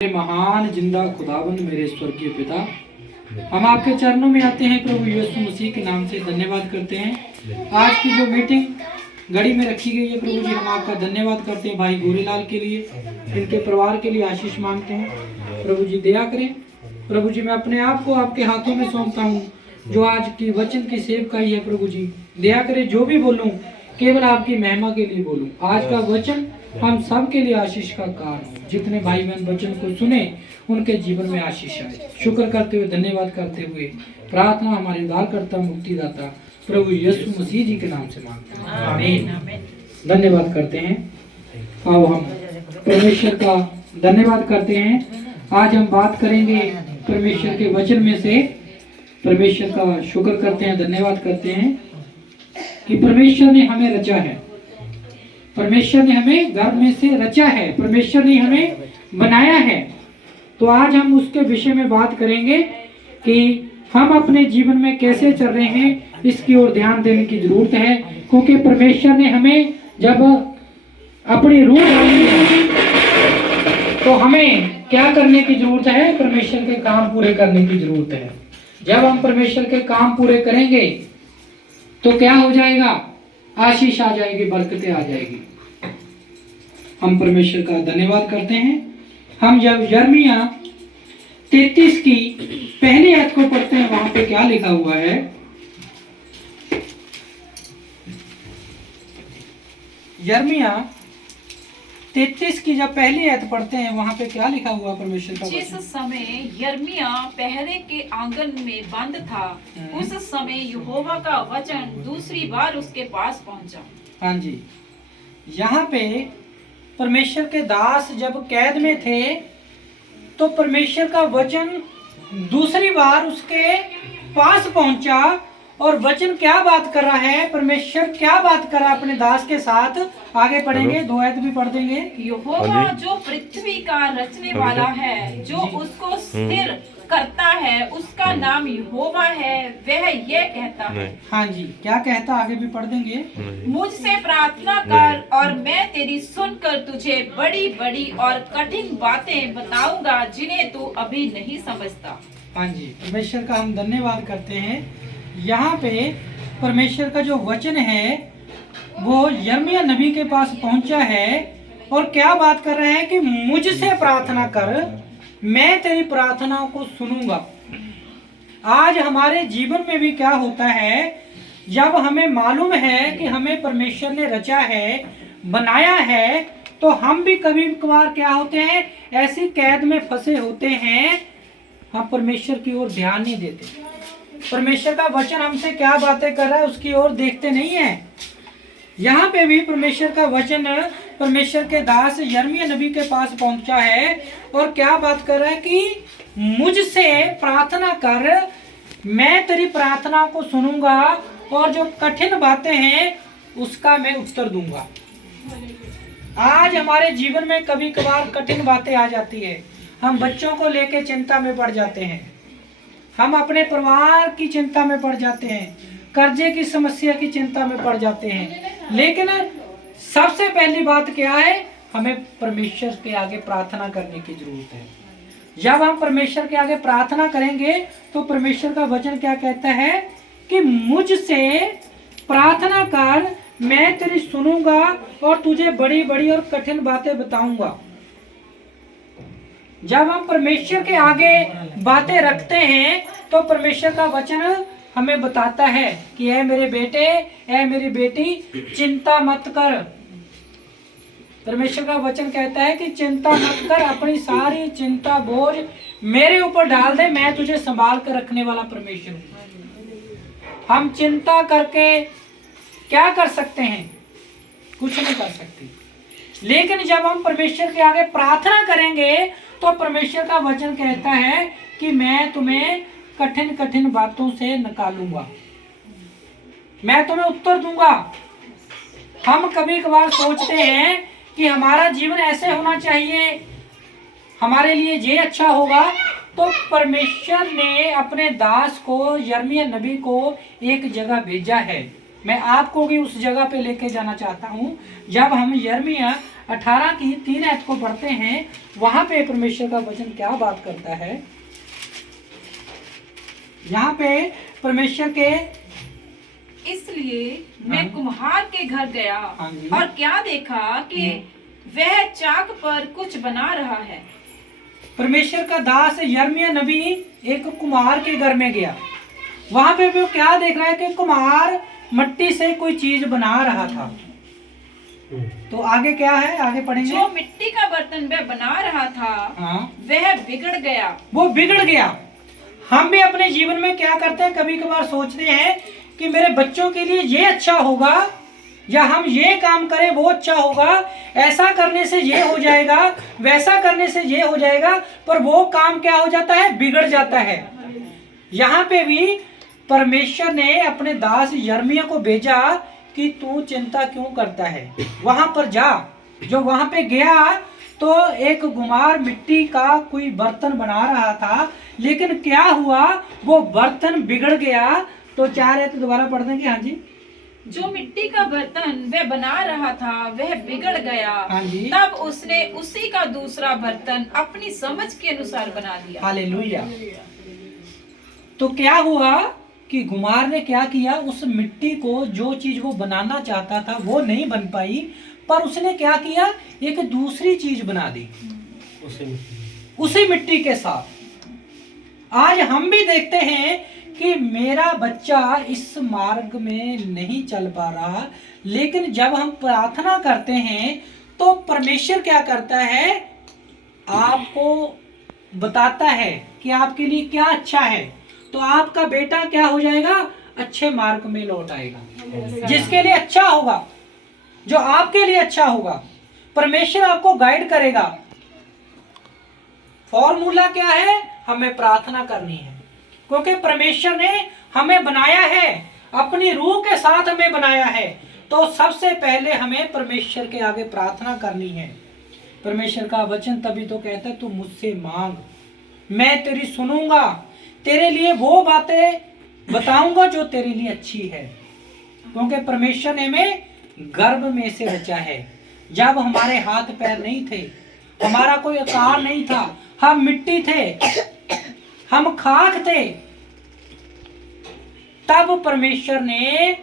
महान जिंदा खुदाबंद मेरे स्वर्गीय पिता, हम आपके चरणों में आते हैं प्रभु यीशु मसीह के नाम से धन्यवाद करते हैं। आज की जो मीटिंग घड़ी में रखी गई है प्रभु जी, हम आपका धन्यवाद करते हैं भाई गोरेलाल के लिए, इनके परिवार के लिए आशीष मांगते हैं। प्रभु जी दया करें। प्रभु जी मैं अपने आप को आपके हाथों में सौंपता हूँ, जो आज की वचन की सेवकाई है प्रभु जी दया करें। जो भी बोलूँ केवल आपकी महिमा के लिए बोलूँ। आज का वचन हम सब के लिए आशीष का कारण हो। जितने भाई बहन वचन को सुने उनके जीवन में आशीष आए। शुक्र करते हुए धन्यवाद करते हुए प्रार्थना हमारे उद्धारकर्ता मुक्तिदाता प्रभु यीशु मसीह जी के नाम से मांगते हैं, आमीन। धन्यवाद करते हैं। आओ हम परमेश्वर का धन्यवाद करते हैं। आज हम बात करेंगे परमेश्वर के वचन में से। परमेश्वर का शुक्र करते हैं, धन्यवाद करते हैं कि परमेश्वर ने हमें रचा है। परमेश्वर ने हमें गर्भ में से रचा है। परमेश्वर ने हमें बनाया है। तो आज हम उसके विषय में बात करेंगे कि हम अपने जीवन में कैसे चल रहे हैं, इसकी ओर ध्यान देने की जरूरत है। क्योंकि परमेश्वर ने हमें जब अपनी रूह डाली है तो हमें क्या करने की जरूरत है? परमेश्वर के काम पूरे करने की जरूरत है। जब हम परमेश्वर के काम पूरे करेंगे तो क्या हो जाएगा? आशीष आ जाएगी, बरकतें आ जाएगी। हम परमेश्वर का धन्यवाद करते हैं। हम जब यिर्मयाह 33 की पहली आयत को पढ़ते हैं, वहां पे क्या लिखा हुआ है? यिर्मयाह 33 की जब पहली आयत पढ़ते हैं, वहां पे क्या लिखा हुआ परमेश्वर का? जिस समय यिर्मयाह पहरे के आंगन में बंद था, उस समय यहोवा का वचन दूसरी बार उसके पास पहुंचा। हाँ जी, यहाँ पे परमेश्वर के दास जब कैद में थे तो परमेश्वर का वचन दूसरी बार उसके पास पहुंचा। और वचन क्या बात कर रहा है? परमेश्वर क्या बात कर रहा है अपने दास के साथ? आगे पढ़ेंगे, 2 आयत भी पढ़ देंगे। यहोवा जो पृथ्वी का रचने वाला है, जो उसको स्थिर करता है, उसका नाम यहोवा है। वह ये कहता है। हाँ जी, क्या कहता? आगे भी पढ़ देंगे। मुझसे प्रार्थना कर और मैं तेरी सुनकर तुझे बड़ी बड़ी और कठिन बातें बताऊंगा, जिन्हें तू अभी नहीं समझता। हाँ जी, परमेश्वर का हम धन्यवाद करते हैं। यहाँ पे परमेश्वर का जो वचन है वो यिर्मयाह नबी के पास पहुंचा है और क्या बात कर रहा है कि मुझसे प्रार्थना कर, मैं तेरी प्रार्थनाओं को सुनूंगा। आज हमारे जीवन में भी क्या होता है, जब हमें मालूम है कि हमें परमेश्वर ने रचा है, बनाया है, तो हम भी कभी कभार क्या होते हैं, ऐसी कैद में फंसे होते हैं, हम परमेश्वर की ओर ध्यान नहीं देते। परमेश्वर का वचन हमसे क्या बातें कर रहा है उसकी ओर देखते नहीं है। यहाँ पे भी परमेश्वर का वचन परमेश्वर के दास यिर्मयाह नबी के पास पहुंचा है और क्या बात कर रहा है कि मुझसे प्रार्थना कर, मैं तेरी प्रार्थनाओं को सुनूंगा और जो कठिन बातें हैं उसका मैं उत्तर दूंगा। आज हमारे जीवन में कभी कभार कठिन बातें आ जाती है। हम बच्चों को लेके चिंता में पड़ जाते हैं, हम अपने परिवार की चिंता में पड़ जाते हैं, कर्जे की समस्या की चिंता में पड़ जाते हैं। लेकिन सबसे पहली बात क्या है? हमें परमेश्वर के आगे प्रार्थना करने की जरूरत है। जब हम परमेश्वर के आगे प्रार्थना करेंगे तो परमेश्वर का वचन क्या कहता है कि मुझसे प्रार्थना कर, मैं तेरी सुनूंगा और तुझे बड़ी बड़ी और कठिन बातें बताऊंगा। जब हम परमेश्वर के आगे बातें रखते हैं तो परमेश्वर का वचन हमें बताता है कि ऐ मेरे बेटे, ऐ मेरी बेटी, चिंता मत कर। परमेश्वर का वचन कहता है कि चिंता मत कर, अपनी सारी चिंता बोझ मेरे ऊपर डाल दे, मैं तुझे संभाल कर रखने वाला परमेश्वर हूं। हम चिंता करके क्या कर सकते हैं? कुछ नहीं कर सकते। लेकिन जब हम परमेश्वर के आगे प्रार्थना करेंगे तो परमेश्वर का वचन कहता है कि मैं तुम्हें कठिन कठिन बातों से निकालूंगा, मैं तुम्हें उत्तर दूंगा। हम कभी कभार सोचते हैं कि हमारा जीवन ऐसे होना चाहिए, हमारे लिए ये अच्छा होगा। तो परमेश्वर ने अपने दास को यिर्मयाह नबी को एक जगह भेजा है। मैं आपको भी उस जगह पे लेके जाना चाहता हूँ। जब हम यिर्मयाह 18 की 3 आयत को पढ़ते हैं, वहां पे परमेश्वर का वचन क्या बात करता है। यहाँ पे परमेश्वर के इसलिए मैं कुम्हार के घर गया हाँ जी। और क्या देखा कि वह चाक पर कुछ बना रहा है। परमेश्वर का दास यिर्मयाह नबी एक कुम्हार के घर में गया। वहां पे वो क्या देख रहा है कि कुम्हार मट्टी से कोई चीज बना रहा था। तो आगे क्या है, आगे पढ़ेंगे। जो मिट्टी का बर्तन वह बना रहा था हाँ, वह बिगड़ गया। वो बिगड़ गया। हम भी अपने जीवन में क्या करते हैं, कभी कभार सोचते हैं कि मेरे बच्चों के लिए ये अच्छा होगा, या हम ये काम करें वो अच्छा होगा, ऐसा करने से ये हो जाएगा, वैसा करने से ये हो जाएगा, पर वो काम क्या हो जाता है, बिगड़ जाता है। यहाँ पे भी परमेश्वर ने अपने दास यिर्मयाह को भेजा कि तू चिंता क्यों करता है, वहां पर जा। जो वहां पे गया तो एक कुम्हार मिट्टी का कोई बर्तन बना रहा था, लेकिन क्या हुआ, वो बर्तन बिगड़ गया। तो 4 है तो दोबारा पढ़ देंगे। हाँ जी। जो मिट्टी का बर्तन वह बना रहा था वह बिगड़ गया। हाँ जी। तब उसने उसी का दूसरा बर्तन अपनी समझ के अनुसार बना दिया। हालेलुया। तो क्या हुआ कि कुम्हार ने क्या किया, उस मिट्टी को, जो चीज वो बनाना चाहता था वो नहीं बन पाई, पर उसने क्या किया, एक दूसरी चीज बना दी उसी मिट्टी के साथ। आज हम भी देखते हैं कि मेरा बच्चा इस मार्ग में नहीं चल पा रहा, लेकिन जब हम प्रार्थना करते हैं तो परमेश्वर क्या करता है, आपको बताता है कि आपके लिए क्या अच्छा है। तो आपका बेटा क्या हो जाएगा, अच्छे मार्ग में लौट आएगा। जिसके लिए अच्छा होगा, जो आपके लिए अच्छा होगा, परमेश्वर आपको गाइड करेगा। फॉर्मूला क्या है, हमें प्रार्थना करनी है, क्योंकि परमेश्वर ने हमें बनाया है, अपनी रूह के साथ हमें बनाया है। तो सबसे पहले हमें परमेश्वर के आगे प्रार्थना करनी है। परमेश्वर का वचन तभी तो कहता है, तू मुझसे मांग, मैं तेरी सुनूंगा, तेरे लिए वो बातें बताऊंगा जो तेरे लिए अच्छी है। क्योंकि परमेश्वर ने हमें गर्भ में से रचा है। जब हमारे हाथ पैर नहीं थे, हमारा कोई आकार नहीं था, हम मिट्टी थे, हम खाक थे, तब परमेश्वर ने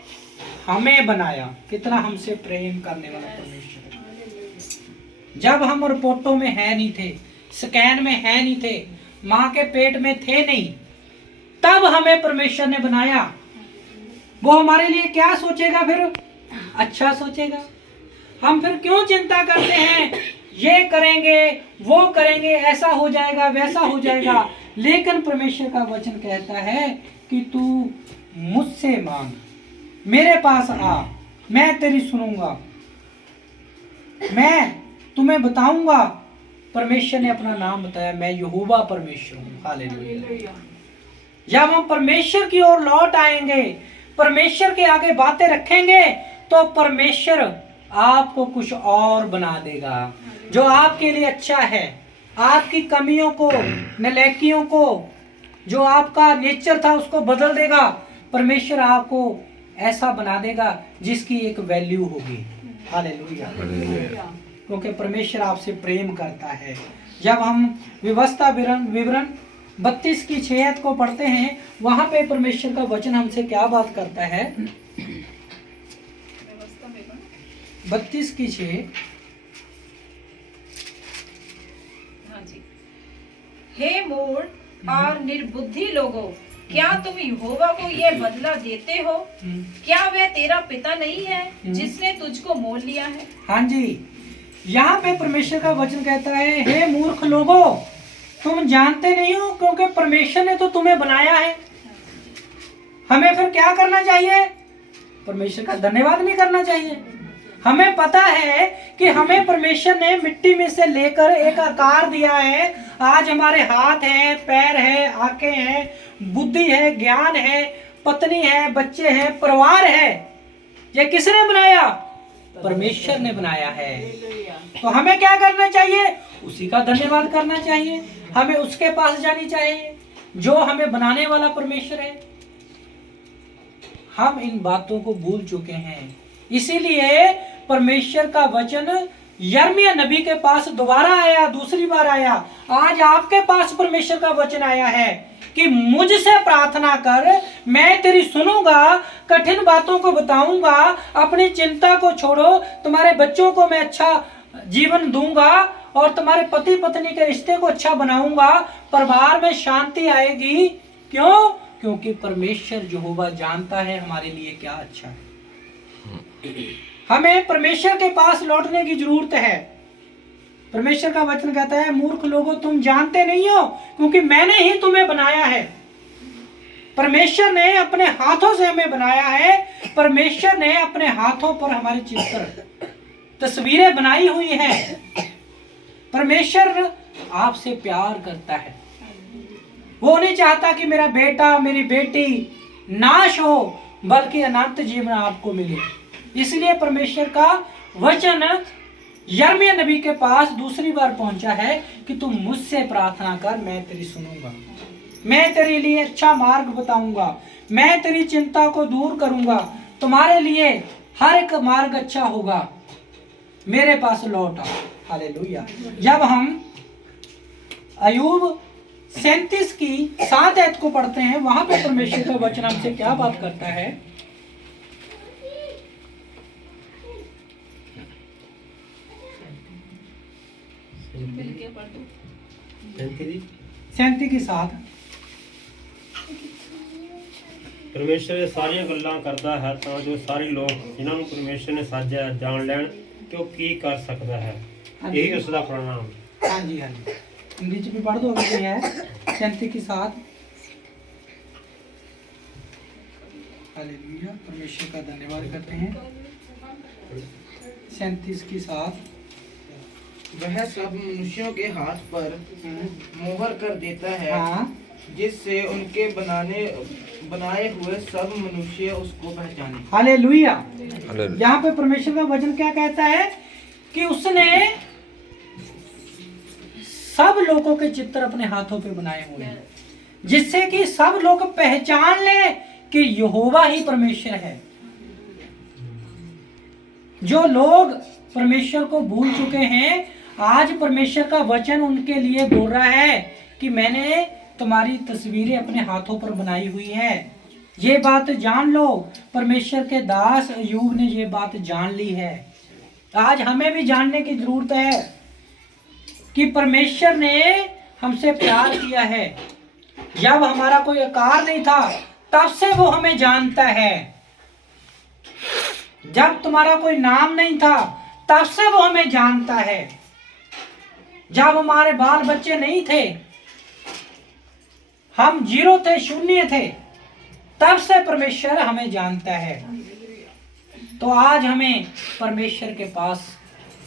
हमें बनाया। कितना हमसे प्रेम करने वाला परमेश्वर है। जब हम रिपोर्टों में है नहीं थे, स्कैन में है नहीं थे, माँ के पेट में थे नहीं, तब हमें परमेश्वर ने बनाया। वो हमारे लिए क्या सोचेगा फिर, अच्छा सोचेगा। हम फिर क्यों चिंता करते हैं, ये करेंगे वो करेंगे, ऐसा हो जाएगा वैसा हो जाएगा। लेकिन परमेश्वर का वचन कहता है कि तू मुझसे मांग, मेरे पास आ, मैं तेरी सुनूंगा, मैं तुम्हें बताऊंगा। परमेश्वर ने अपना नाम बताया, मैं यहोवा परमेश्वर हूँ। हालेलुया। जब हम परमेश्वर की ओर लौट आएंगे, परमेश्वर के आगे बातें रखेंगे, तो परमेश्वर आपको कुछ और बना देगा जो आपके लिए अच्छा है। आपकी कमियों को, नलायकियों को, जो आपका नेचर था उसको बदल देगा। परमेश्वर आपको ऐसा बना देगा जिसकी एक वैल्यू होगी। हालेलुया। क्योंकि परमेश्वर आपसे प्रेम करता है। जब हम व्यवस्था विवरण 32 की 6 को पढ़ते हैं, वहां पे परमेश्वर का वचन हमसे क्या बात करता है। 32 की 6। हाँ जी। हे मूढ़ और निर्बुद्धि लोगों, क्या तुम यहोवा को यह बदला देते हो? क्या वह तेरा पिता नहीं है जिसने तुझको मोल लिया है? हाँ जी। यहाँ पे परमेश्वर का वचन कहता है, हे मूर्ख लोगों, तुम जानते नहीं हो, क्योंकि परमेश्वर ने तो तुम्हें बनाया है। हमें फिर क्या करना चाहिए, परमेश्वर का धन्यवाद नहीं करना चाहिए। हमें पता है कि हमें परमेश्वर ने मिट्टी में से लेकर एक आकार दिया है। आज हमारे हाथ हैं, पैर है, आंखें हैं, बुद्धि है, ज्ञान है, पत्नी है, बच्चे हैं, परिवार है। ये किसने बनाया, परमेश्वर ने बनाया है। तो हमें क्या करना चाहिए, उसी का धन्यवाद करना चाहिए। हमें उसके पास जानी चाहिए जो हमें बनाने वाला परमेश्वर है। हम इन बातों को भूल चुके हैं, इसीलिए परमेश्वर का वचन यिर्मयाह नबी के पास दोबारा आया, दूसरी बार आया। आज आपके पास परमेश्वर का वचन आया है कि मुझसे प्रार्थना कर, मैं तेरी सुनूंगा, कठिन बातों को बताऊंगा, अपनी चिंता को छोड़ो, तुम्हारे बच्चों को मैं अच्छा जीवन दूंगा और तुम्हारे पति पत्नी के रिश्ते को अच्छा बनाऊंगा, परिवार में शांति आएगी। क्यों? क्योंकि परमेश्वर यहोवा जानता है हमारे लिए क्या अच्छा है। हमें परमेश्वर के पास लौटने की जरूरत है। परमेश्वर का वचन कहता है, मूर्ख लोगों तुम जानते नहीं हो क्योंकि मैंने ही तुम्हें बनाया है। परमेश्वर ने अपने हाथों से हमें बनाया है। परमेश्वर ने अपने हाथों पर हमारे चित्र, तस्वीरें बनाई हुई हैं। परमेश्वर आपसे प्यार करता है। वो नहीं चाहता कि मेरा बेटा, मेरी बेटी नाश हो, बल्कि अनंत जीवन आपको मिले। इसलिए परमेश्वर का वचन यिर्मयाह नबी के पास दूसरी बार पहुंचा है कि तुम मुझसे प्रार्थना कर, मैं तेरी सुनूंगा, मैं तेरे लिए अच्छा मार्ग बताऊंगा, मैं तेरी चिंता को दूर करूंगा, तुम्हारे लिए हर एक मार्ग अच्छा होगा। मेरे पास लौट आओ। हालेलुया। जब हम अय्यूब 37 की 7 आयत को पढ़ते हैं, वहां पे परमेश्वर का वचन हमसे क्या बात करता है। 37 की 7। परमेश्वर ਇਹ ਸਾਰੀਆਂ ਗੱਲਾਂ ਕਰਦਾ ਹੈ ਤਾਂ ਜੋ ਸਾਰੇ ਲੋਕ ਜਿਨ੍ਹਾਂ ਨੂੰ ਪਰਮੇਸ਼ਰ ਨੇ ਸਾਜਿਆ ਜਾਣ ਲੈਣ ਕਿ ਉਹ ਕੀ ਕਰ ਸਕਦਾ ਹੈ। यही उसका प्रणाम। हाँ जी, हाँ जी, इंग्लिश में पढ़ दो। ये है 37 की 7। हालेलुया। परमेश्वर का धन्यवाद करते हैं। 37 की 7। वह सब मनुष्यों के हाथ पर मोहर कर देता है, हाँ, जिससे उनके बनाए हुए सब मनुष्य उसको पहचाने। हालेलुया। यहाँ पे परमेश्वर का वचन क्या कहता है कि उसने सब लोगों के चित्र अपने हाथों पे बनाए हुए हैं, जिससे कि सब लोग पहचान ले कि यहोवा ही परमेश्वर है। जो लोग परमेश्वर को भूल चुके हैं, आज परमेश्वर का वचन उनके लिए बोल रहा है कि मैंने तुम्हारी तस्वीरें अपने हाथों पर बनाई हुई है। ये बात जान लो। परमेश्वर के दास अय्यूब ने ये बात जान ली है। आज हमें भी जानने की जरूरत है कि परमेश्वर ने हमसे प्यार किया है। जब हमारा कोई आकार नहीं था, तब से वो हमें जानता है। जब तुम्हारा कोई नाम नहीं था, तब से वो हमें जानता है। जब हमारे बाल बच्चे नहीं थे, हम जीरो थे, शून्य थे, तब से परमेश्वर हमें जानता है। तो आज हमें परमेश्वर के पास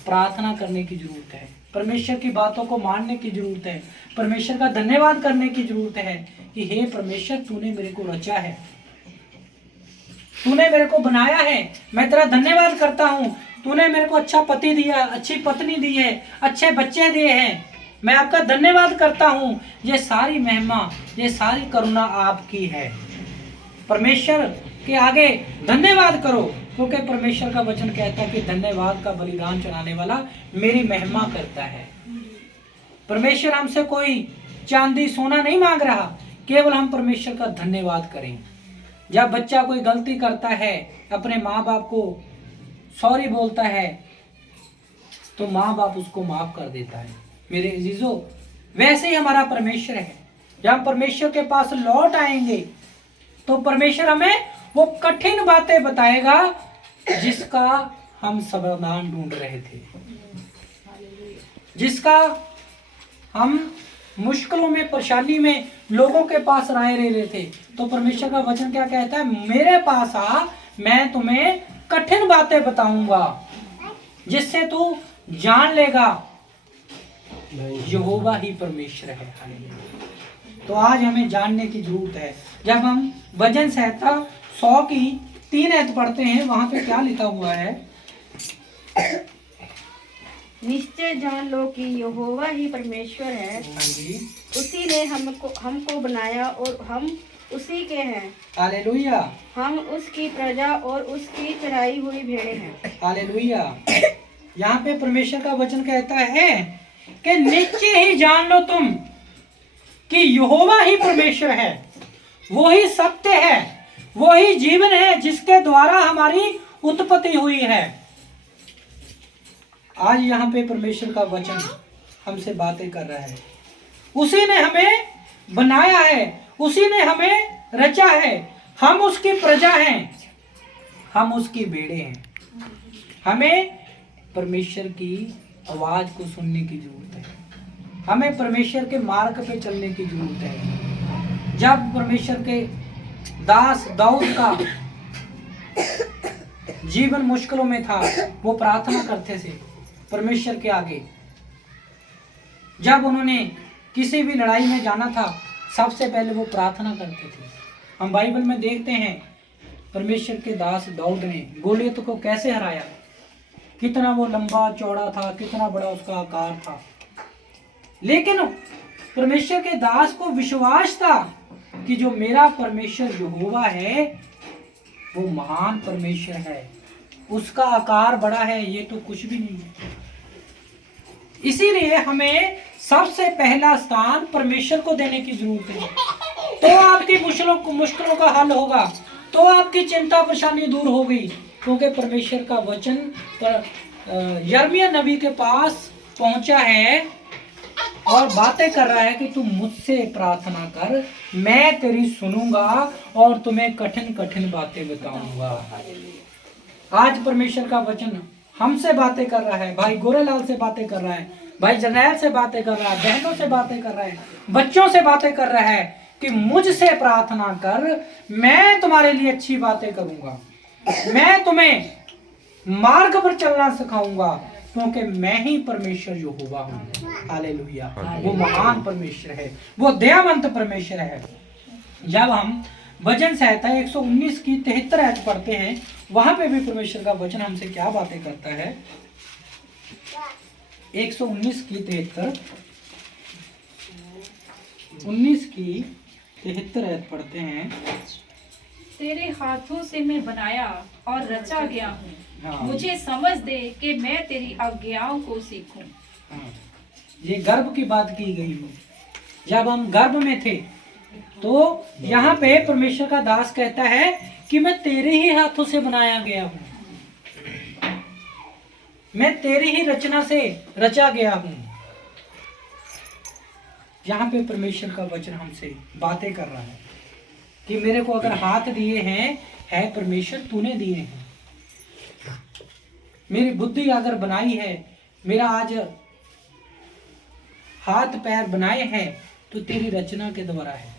प्रार्थना करने की जरूरत है। परमेश्वर की बातों को मानने की जरूरत है। परमेश्वर का धन्यवाद करने की जरूरत है कि हे परमेश्वर, तूने मेरे को रचा है, तूने मेरे को बनाया है, मैं तेरा धन्यवाद करता हूँ। तूने मेरे को अच्छा पति दिया, अच्छी पत्नी दी है, अच्छे बच्चे दिए हैं, मैं आपका धन्यवाद करता हूँ। ये सारी महिमा, ये सारी करुणा आपकी है। परमेश्वर के आगे धन्यवाद करो, क्योंकि परमेश्वर का वचन कहता है कि धन्यवाद का बलिदान चढ़ाने वाला मेरी महिमा करता है। परमेश्वर हमसे कोई चांदी सोना नहीं मांग रहा, केवल हम परमेश्वर का धन्यवाद करें। जब बच्चा कोई गलती करता है, अपने माँ बाप को सॉरी बोलता है, तो माँ बाप उसको माफ कर देता है। मेरे अजीजों, वैसे ही हमारा परमेश्वर है। जब हम परमेश्वर के पास लौट आएंगे, तो परमेश्वर हमें वो कठिन बातें बताएगा जिसका हम समाधान ढूंढ रहे थे, जिसका हम मुश्किलों में, परेशानी में लोगों के पास राय ले रहे थे। तो परमेश्वर का वचन क्या कहता है, मेरे पास आ, मैं तुम्हें कठिन बातें बताऊंगा, जिससे तू जान लेगा यहोवा ही परमेश्वर है। तो आज हमें जानने की जरूरत है। जब हम भजन संहिता 100 की 3 आयत पढ़ते हैं, वहां पे क्या लिखा हुआ है। निश्चय जान लो कि यहोवा ही परमेश्वर है, उसी ने हमको बनाया और हम उसी के हैं। हालेलुया। हम उसकी प्रजा और उसकी चराई हुई भेड़ें हैं। हालेलुया। यहाँ पे परमेश्वर का वचन कहता है कि निश्चय ही जान लो तुम कि यहोवा ही परमेश्वर है, वो ही सत्य है, वो ही जीवन है जिसके द्वारा हमारी उत्पत्ति हुई है। आज यहाँ पे परमेश्वर का वचन हमसे बातें कर रहा है। उसी ने हमें बनाया है, उसी ने हमें रचा है, हम उसकी प्रजा हैं, हम उसकी भेड़े हैं। हमें परमेश्वर की आवाज को सुनने की जरूरत है, हमें परमेश्वर के मार्ग पे चलने की जरूरत है। जब परमेश्वर के दास दाऊद का जीवन मुश्किलों में था, वो प्रार्थना करते थे परमेश्वर के आगे। जब उन्होंने किसी भी लड़ाई में जाना था, सबसे पहले वो प्रार्थना करते थे। हम बाइबल में देखते हैं परमेश्वर के दास दाऊद ने गोलियत को कैसे हराया, कितना वो लंबा चौड़ा था, कितना बड़ा उसका आकार था, लेकिन परमेश्वर के दास को विश्वास था कि जो मेरा परमेश्वर यहोवा है वो महान परमेश्वर है, उसका आकार बड़ा है, ये तो कुछ भी नहीं है। इसीलिए हमें सबसे पहला स्थान परमेश्वर को देने की जरूरत है, तो आपकी मुश्किलों का हल होगा, तो आपकी चिंता परेशानी दूर होगी। क्योंकि परमेश्वर का वचन यिर्मयाह नबी के पास पहुंचा है और बातें कर रहा है कि तू मुझसे प्रार्थना कर, मैं तेरी सुनूंगा और तुम्हें कठिन कठिन बातें बताऊंगा। आज परमेश्वर का वचन हमसे बातें कर रहा है, भाई गोरेलाल से बातें कर रहा है, भाई जरनैल से बातें कर रहा है, बहनों से बातें कर रहा है, बच्चों से बातें कर रहा है कि मुझसे प्रार्थना कर, मैं तुम्हारे लिए अच्छी बातें करूंगा, मैं तुम्हें मार्ग पर चलना सिखाऊंगा, क्योंकि मैं ही परमेश्वर यहोवा हूँ। हालेलुया। वो महान परमेश्वर है, वो दयावंत परमेश्वर है। जब हम भजन संहिता 119 की 73 आयत पढ़ते हैं, वहां पे भी परमेश्वर का वचन हमसे क्या बातें करता है। 119 की 73 19 की 73 आयत पढ़ते हैं। तेरे हाथों से मैं बनाया और रचा गया हूँ, हाँ। मुझे समझ दे कि मैं तेरी आज्ञाओं को सीखूं। हाँ। ये गर्भ की बात की गई हो। जब हम गर्भ में थे तो यहाँ पे परमेश्वर का दास कहता है कि मैं तेरे ही हाथों से बनाया गया हूँ, मैं तेरी ही रचना से रचा गया हूँ। यहाँ पे परमेश्वर का वचन हमसे बातें कर रहा है कि मेरे को अगर हाथ दिए हैं, है परमेश्वर तूने दिए हैं। मेरी बुद्धि अगर बनाई है, मेरा आज हाथ पैर बनाए हैं, तो तेरी रचना के द्वारा है।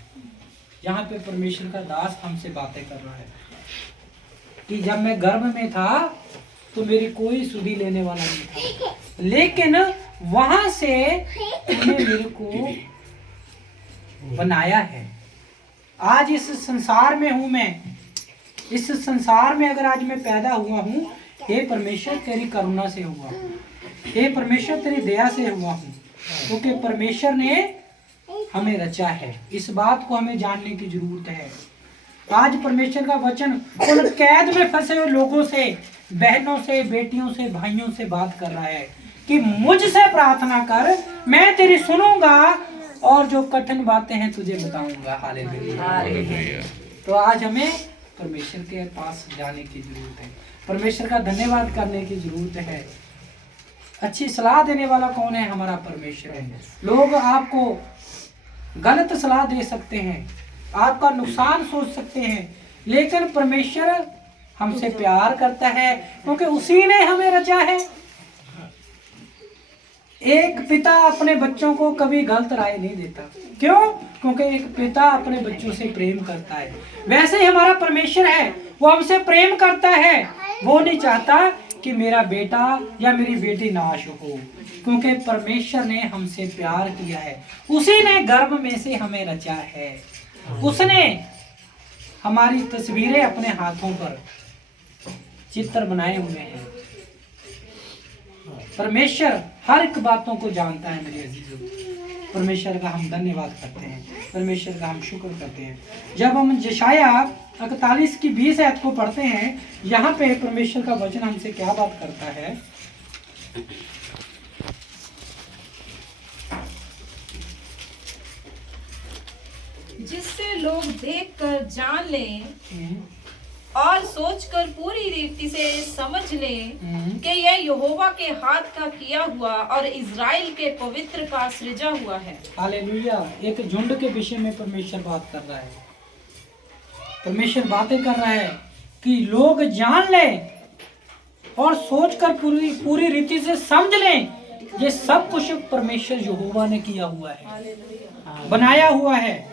यहाँ पे परमेश्वर का दास हमसे बातें कर रहा है कि जब मैं गर्भ में था तो मेरी कोई सुधि लेने वाला नहीं था, लेकिन वहां से तूने मेरे को बनाया है। आज इस संसार में हूं मैं, इस संसार में अगर आज मैं पैदा हुआ हूं, हे परमेश्वर तेरी करुणा से हुआ हूं, हे परमेश्वर तेरी दया से हुआ हूं, क्योंकि परमेश्वर ने हमें रचा है। इस बात को हमें जानने की जरूरत है। आज परमेश्वर का वचन उन कैद में फंसे हुए लोगों से, बहनों से, बेटियों से, भाइयों से बात कर रहा है कि मुझसे प्रार्थना कर, मैं तेरी सुनूंगा और जो कठिन बातें हैं तुझे बताऊंगा। हालेलुया। तो आज हमें परमेश्वर के पास जाने की जरूरत है, परमेश्वर का धन्यवाद करने की जरूरत है। अच्छी सलाह देने वाला कौन है? हमारा परमेश्वर है। लोग आपको गलत सलाह दे सकते हैं, आपका नुकसान सोच सकते हैं, लेकिन परमेश्वर हमसे प्यार करता है, क्योंकि उसी ने हमें रचा है। एक पिता अपने बच्चों को कभी गलत राय नहीं देता। क्यों? क्योंकि एक पिता अपने बच्चों से प्रेम करता है। वैसे ही हमारा परमेश्वर है, वो हमसे प्रेम करता है। वो नहीं चाहता कि मेरा बेटा या मेरी बेटी नाश हो, क्योंकि परमेश्वर ने हमसे प्यार किया है। उसी ने गर्भ में से हमें रचा है, उसने हमारी तस्वीरें अपने हाथों पर चित्र बनाए हुए हैं। परमेश्वर हर एक बातों को जानता है। मेरे अजीजों, परमेश्वर का हम धन्यवाद करते हैं, परमेश्वर का हम शुक्र करते हैं। जब हम यशाया 41 की 20 आयत को पढ़ते हैं, यहाँ पे परमेश्वर का वचन हमसे क्या बात करता है। जिससे लोग देखकर जान लें और सोचकर पूरी रीति से समझ लें कि यह यहोवा के हाथ का किया हुआ और इज़राइल के पवित्र का सृजा हुआ है। हालेलुया। एक झुंड के विषय में परमेश्वर बात कर रहा है। परमेश्वर बातें कर रहा है कि लोग जान लें और सोचकर पूरी रीति से समझ लें, ये सब कुछ परमेश्वर यहोवा ने किया हुआ है, बनाया हुआ है।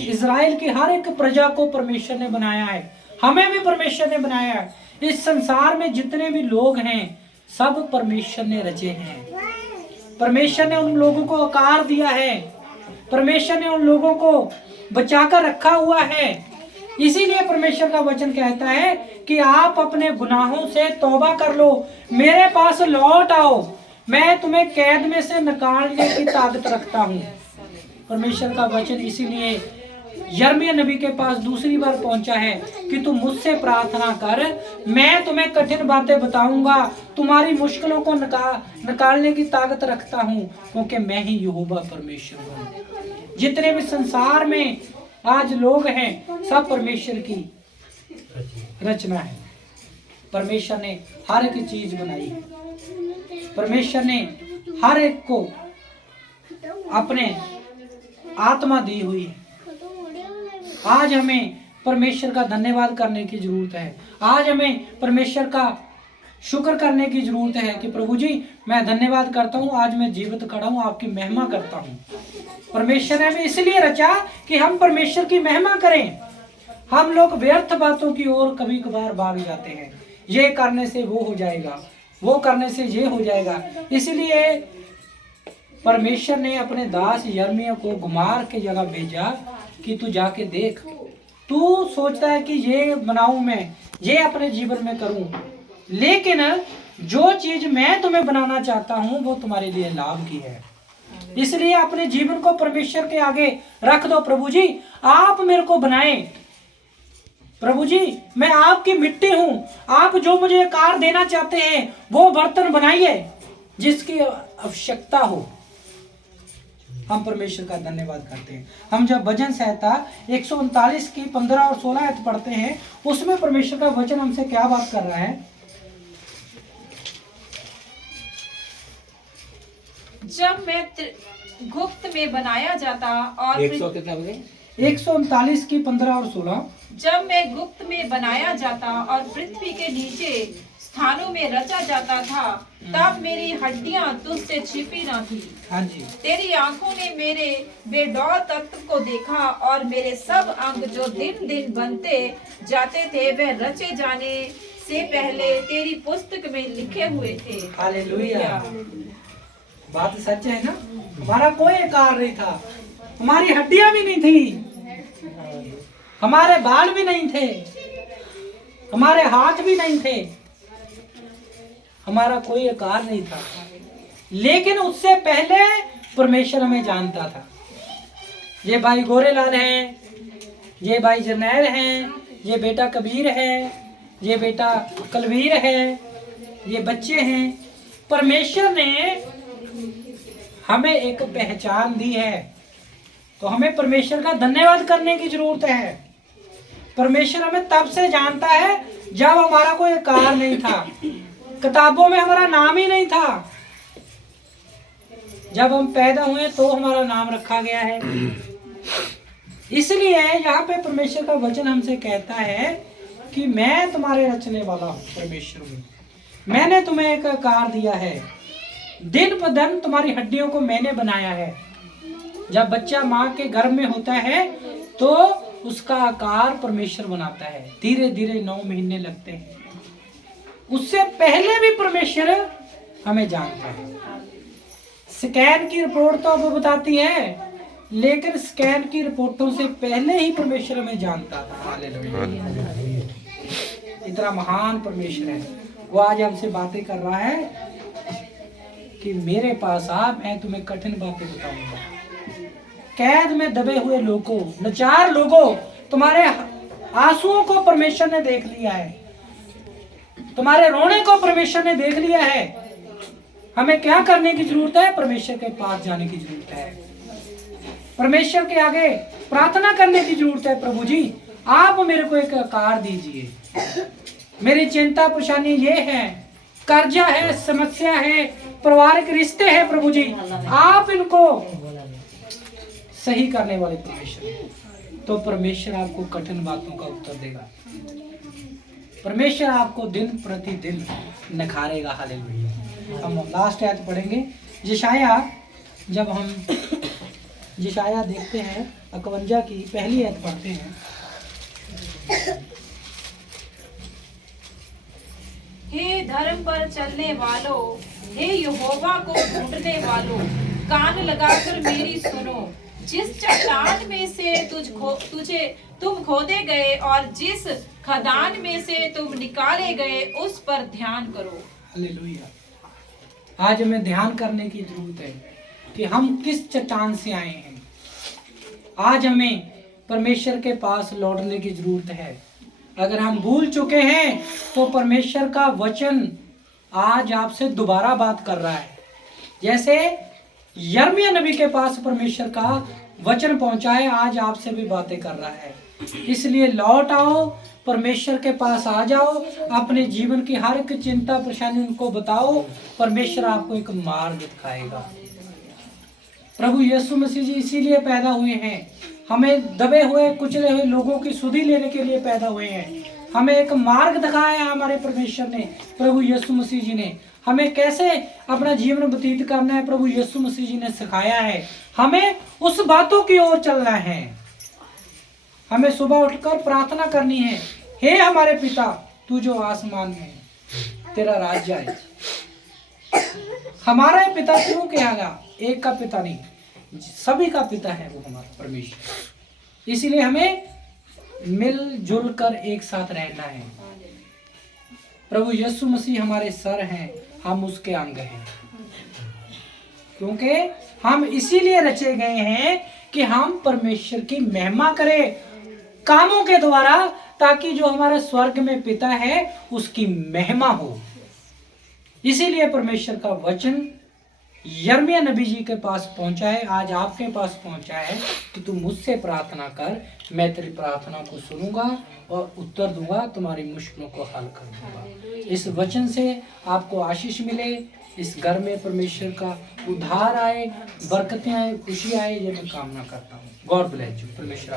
इज़राइल की हर एक प्रजा को परमेश्वर ने बनाया है, हमें भी परमेश्वर ने बनाया है। इस संसार में जितने भी लोग हैं सब परमेश्वर ने रचे हैं। परमेश्वर ने उन लोगों को आकार दिया है, परमेश्वर ने उन लोगों को बचाकर रखा हुआ है। इसीलिए परमेश्वर का वचन कहता है कि आप अपने गुनाहों से तौबा कर लो, मेरे पास लौट आओ, मैं तुम्हें कैद में से निकालने की ताकत रखता हूँ। परमेश्वर का वचन इसीलिए यिर्मयाह नबी के पास दूसरी बार पहुंचा है कि तू मुझसे प्रार्थना कर, मैं तुम्हें कठिन बातें बताऊंगा, तुम्हारी मुश्किलों को निकालने की ताकत रखता हूँ, क्योंकि मैं ही यहोवा परमेश्वर हूँ। जितने भी संसार में आज लोग हैं सब परमेश्वर की रचना है। परमेश्वर ने हर एक चीज बनाई है, परमेश्वर ने हर एक को अपने आत्मा दी हुई है। आज हमें परमेश्वर का धन्यवाद करने की जरूरत है। आज हमें परमेश्वर का शुक्र करने की जरूरत है कि प्रभु जी मैं धन्यवाद करता हूँ, आज मैं जीवित खड़ा हूँ, आपकी महिमा करता हूँ। परमेश्वर ने हमें इसलिए रचा कि हम परमेश्वर की महिमा करें। हम लोग व्यर्थ बातों की ओर कभी कभार भाग जाते हैं, ये करने से वो हो जाएगा, वो करने से ये हो जाएगा। इसलिए परमेश्वर ने अपने दास यिर्मयाह को गुमार के जगह भेजा कि तू जाके देख। तू सोचता है कि ये बनाऊं मैं, ये अपने जीवन में करूं, लेकिन जो चीज मैं तुम्हें बनाना चाहता हूं वो तुम्हारे लिए लाभ की है। इसलिए अपने जीवन को परमेश्वर के आगे रख दो। प्रभु जी आप मेरे को बनाएं, प्रभु जी मैं आपकी मिट्टी हूं, आप जो मुझे आकार देना चाहते हैं वो बर्तन बनाइए जिसकी आवश्यकता हो। हम परमेश्वर का धन्यवाद करते हैं। हम जब भजन संहिता 139 की 15 और 16 आयत पढ़ते हैं, उसमें परमेश्वर का वचन हमसे क्या बात कर रहा है। जब मैं गुप्त में बनाया जाता और 139 की 15 और 16। जब मैं गुप्त में बनाया जाता और पृथ्वी के नीचे स्थानों में रचा जाता था, तब मेरी हड्डियां तुझसे छिपी न थी। हाँ जी। तेरी आंखों ने मेरे बेडौल तत्व को देखा और मेरे सब अंग जो दिन दिन बनते जाते थे वे रचे जाने से पहले तेरी पुस्तक में लिखे हुए थे। हालेलुया। बात सच है ना। हमारा कोई आकार नहीं था, हमारी हड्डियां भी नहीं थी, हमारे बाल भी नहीं थे, हमारे हाथ भी नहीं थे, हमारा कोई आकार नहीं था, लेकिन उससे पहले परमेश्वर हमें जानता था। ये भाई गोरेलाल है, ये भाई जरनैल है, ये बेटा कबीर है, ये बेटा कलवीर है, ये बच्चे हैं। परमेश्वर ने हमें एक पहचान दी है, तो हमें परमेश्वर का धन्यवाद करने की जरूरत है। परमेश्वर हमें तब से जानता है जब हमारा कोई आकार नहीं था, किताबों में हमारा नाम ही नहीं था। जब हम पैदा हुए तो हमारा नाम रखा गया है। इसलिए यहाँ पे परमेश्वर का वचन हमसे कहता है कि मैं तुम्हारे रचने वाला हूँ, परमेश्वर हूँ, मैंने तुम्हें एक आकार दिया है, दिन ब दिन तुम्हारी हड्डियों को मैंने बनाया है। जब बच्चा माँ के गर्भ में होता है तो उसका आकार परमेश्वर बनाता है, धीरे धीरे 9 महीने लगते हैं। उससे पहले भी परमेश्वर हमें जानता है। स्कैन की रिपोर्ट तो अब बताती है, लेकिन स्कैन की रिपोर्टों से पहले ही परमेश्वर हमें जानता था। हालेलुया। इतना महान परमेश्वर है, वो आज हमसे बातें कर रहा है कि मेरे पास आप, मैं तुम्हें कठिन बातें बताऊंगा। कैद में दबे हुए लोगों, लाचार लोगों, तुम्हारे आंसुओं को परमेश्वर ने देख लिया है, तुम्हारे रोने को परमेश्वर ने देख लिया है। हमें क्या करने की जरूरत है? परमेश्वर के पास जाने की जरूरत है, परमेश्वर के आगे प्रार्थना करने की जरूरत है। प्रभु जी आप मेरे को एक आकार दीजिए, मेरी चिंता परेशानी ये है, कर्जा है, समस्या है, पारिवारिक रिश्ते हैं, प्रभु जी आप इनको सही करने वाले परमेश्वर हैं। तो परमेश्वर आपको कठिन बातों का उत्तर देगा, परमेश्वर आपको दिन प्रतिदिन निखारेगा। हालेलुया। हम लास्ट आयत पढ़ेंगे, यशाया। जब हम यशाया देखते हैं 51 की पहली आयत पढ़ते हैं। हे धर्म पर चलने वालों, हे यहोवा को ढूंढने वालों, कान लगाकर मेरी सुनो। जिस चट्टान में से तुम खोदे गए और जिस खदान में से तुम निकाले गए उस पर ध्यान करो। हालेलुया। आज हमें ध्यान करने की जरूरत है कि हम किस चट्टान से आए हैं। आज हमें परमेश्वर के पास लौटने की जरूरत है। अगर हम भूल चुके हैं तो परमेश्वर का वचन आज आपसे दोबारा बात कर रहा है। जैसे यिर्मयाह नबी के पास परमेश्वर का वचन पहुंचा है, आज आपसे भी बातें कर रहा है। इसलिए लौट आओ, परमेश्वर के पास आ जाओ, अपने जीवन की हर एक चिंता परेशानी उनको बताओ, परमेश्वर आपको एक मार्ग दिखाएगा। प्रभु यीशु मसीह जी इसीलिए पैदा हुए हैं, हमें दबे हुए कुचले हुए लोगों की सुधि लेने के लिए पैदा हुए हैं। हमें एक मार्ग दिखाया हमारे परमेश्वर ने, प्रभु यीशु मसीह जी ने। हमें कैसे अपना जीवन व्यतीत करना है प्रभु यीशु मसीह जी ने सिखाया है। हमें उस बातों की ओर चलना है। हमें सुबह उठकर प्रार्थना करनी है, हे हमारे पिता तू जो आसमान में है, तेरा राज्य आए। हमारा पिता क्यों कहेगा? एक का पिता नहीं, सभी का पिता है वो हमारा परमेश्वर। इसीलिए हमें मिलजुल कर एक साथ रहना है। प्रभु यीशु मसीह हमारे सर हैं, हम उसके अंग हैं, क्योंकि हम इसीलिए रचे गए हैं कि हम परमेश्वर की महिमा करें कामों के द्वारा, ताकि जो हमारे स्वर्ग में पिता है उसकी महिमा हो। इसीलिए परमेश्वर का वचन यिर्मयाह नबी जी के पास पहुंचा है, आज आपके पास पहुंचा है कि तुम मुझसे प्रार्थना कर, मैं तेरी प्रार्थना को सुनूंगा और उत्तर दूंगा, तुम्हारी मुश्किलों को हल कर दूंगा। इस वचन से आपको आशीष मिले, इस घर में परमेश्वर का उद्धार आए, बरकतें आए, खुशी आए, ये मैं कामना करता हूँ। God bless you. परमेश्वर